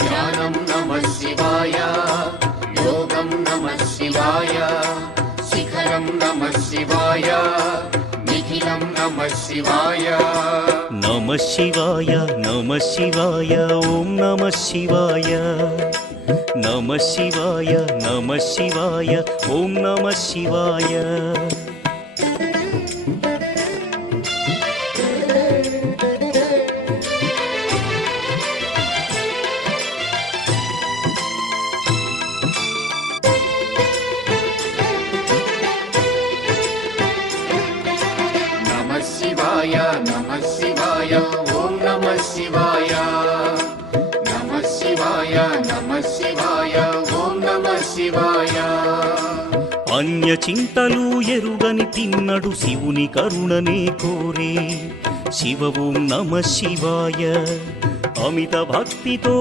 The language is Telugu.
ధ్యానం నమః శివాయ, యోగం నమః శివాయ, శిఖరం నమః శివాయ, నిఖిలం నమః శివాయ. నమః శివాయ నమః శివాయ ఓం నమః శివాయ. నమః శివాయ నమః శివాయ ఓం నమః శివాయ. నమః శివాయ నమః శివాయ ఓం నమః శివాయ. నమః శివాయ నమః శివాయ ఓం నమః శివాయ. అన్య చింతలు ఎరుగని తిన్నడు శివుని కరుణనే కోరే. శివ ఓం నమః శివాయ. అమిత భక్తితో